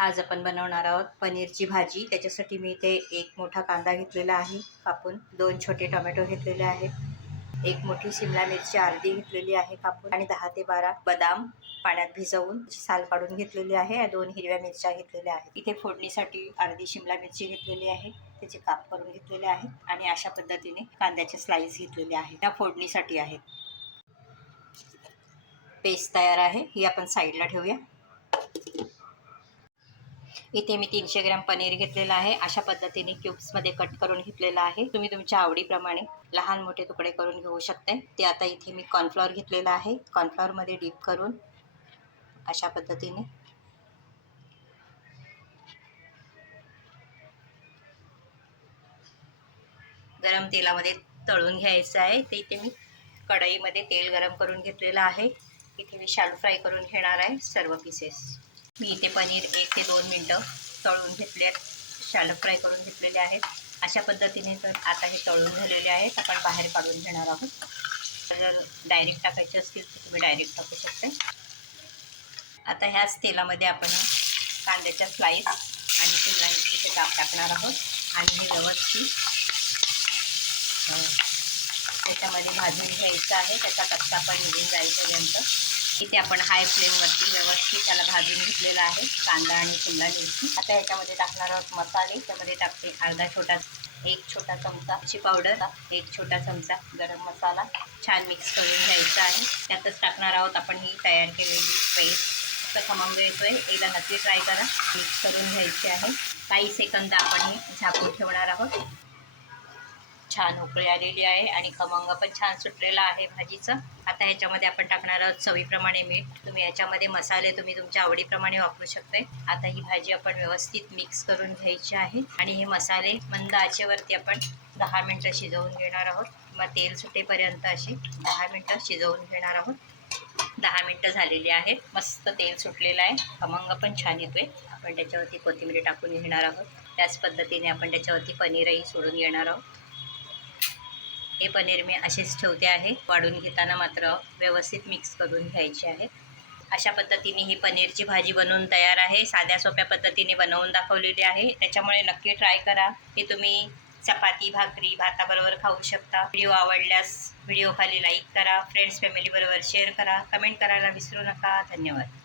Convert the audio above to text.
आज आपण बनवणार आहोत पनीरची भाजी। त्याच्यासाठी मी इथे एक मोठा कांदा घेतलेला आहे कापून, 2 छोटे टोमॅटो घेतलेले आहेत, एक मोठी शिमला मिरची अर्धी घेतलेली आहे कापून आणि 10 ते 12 बदाम पाण्यात भिजवून साल काढून घेतलेली आहे। 2 हिरव्या मिरच्या घेतलेल्या आहेत। इथे फोडणीसाठी अर्धी शिमला मिरची घेतलेली आहे, त्याचे काप करून घेतलेले आहेत आणि अशा पद्धतीने कांद्याचे स्लाइस घेतलेले आहेत, त्या फोडणीसाठी आहेत। पेस्ट तयार आहे, ही आपण साईडला ठेवूया। इथे मी 300 ग्रॅम पनीर घेतलेला आहे, अशा पद्धतीने क्यूब्समध्ये कट करून घेतलेला आहे। तुम्ही तुमच्या आवडीप्रमाणे लहान मोठे तुकडे करून घेऊ शकता। ते आता इथे मी कॉर्नफ्लॉवर घेतलेला आहे, कॉर्नफ्लॉवरमध्ये डीप करून अशा पद्धतीने गरम तेलामध्ये तळून घ्यायचं आहे। ते इथे मी कढईमध्ये तेल गरम करून घेतलेलं आहे। इथे मी शॅलो फ्राय करून घेणार आहे सर्व पीसेस। मी इथे पनीर 1 ते 2 मिनटं तळून घेतले, शॅलो फ्राय करून घेतलेले आहेत। अशा पद्धतीने तर आता हे तळून झालेले आहेत, आपण बाहेर काढून घेणार आहोत। जर डायरेक्ट टाकायचे असतील तर तुम्ही डायरेक्ट टाकू शकता। आता ह्याच तेलामध्ये आपण कांद्याच्या स्लाइस आणि शिमला मिरचीचे काप टाकणार आहोत आणि हे व्यवस्थित त्याच्यामध्ये भाजून घ्यायचं आहे, त्याचा कच्चापणा निघून जाईपर्यंत। इथे आपण हाय फ्लेमवरती व्यवस्थित त्याला भाजून घेतलेला आहे कांदा आणि शिमला मिरची। आता ह्याच्यामध्ये टाकणार आहोत मसाले। त्यामध्ये टाकते एक छोटा चमचा मिरची पावडर, 1 छोटा चमचा गरम मसाला, छान मिक्स करून घ्यायचं आहे। त्यातच टाकणार आहोत आपण ही तयार केलेली पेस्ट। तर खमंग येतोय, एकदा नक्की ट्राय करा। मिक्स करून घ्यायचे आहे, काही सेकंद आपण हे झाकून ठेवणार आहोत। छान उकळी आलेली आहे आणि खमंग पण छान सुटलेला आहे भाजीचं। आता ह्याच्यामध्ये आपण टाकणार आहोत चवीप्रमाणे मीठ। तुम्ही याच्यामध्ये मसाले तुम्ही तुमच्या आवडीप्रमाणे वापरू शकता। आता ही भाजी आपण व्यवस्थित मिक्स करून घ्यायची आहे आणि हे मसाले मंद आचेवरती आपण 10 मिनटं शिजवून घेणार आहोत। मग तेल सुटेपर्यंत अशी 10 मिनटं शिजवून घेणार आहोत। 10 मिनटं झालेली आहेत, मस्त तेल सुटलेलं आहे, खमंग पण छान येतोय। आपण त्याच्यावरती कोथिंबीर टाकून घेणार आहोत। त्याच पद्धतीने आपण त्याच्यावरती पनीरही सोडून घेणार आहोत। हे पनीर मी असेच ठेवते आहे, वाढून घेताना मात्र व्यवस्थित मिक्स करून घ्यायचे आहे। अशा पद्धतीने ही पनीरची भाजी बनवून तयार आहे। साध्या सोप्या पद्धतीने बनवून दाखवलेली आहे, त्याच्यामुळे नक्की ट्राय करा। हे तुम्ही चपाती, भाकरी, भाताबरोबर खाऊ शकता। व्हिडिओ आवडल्यास व्हिडिओ खाली लाईक करा, फ्रेंड्स फॅमिली बरोबर शेअर करा, कमेंट करायला विसरू नका। धन्यवाद।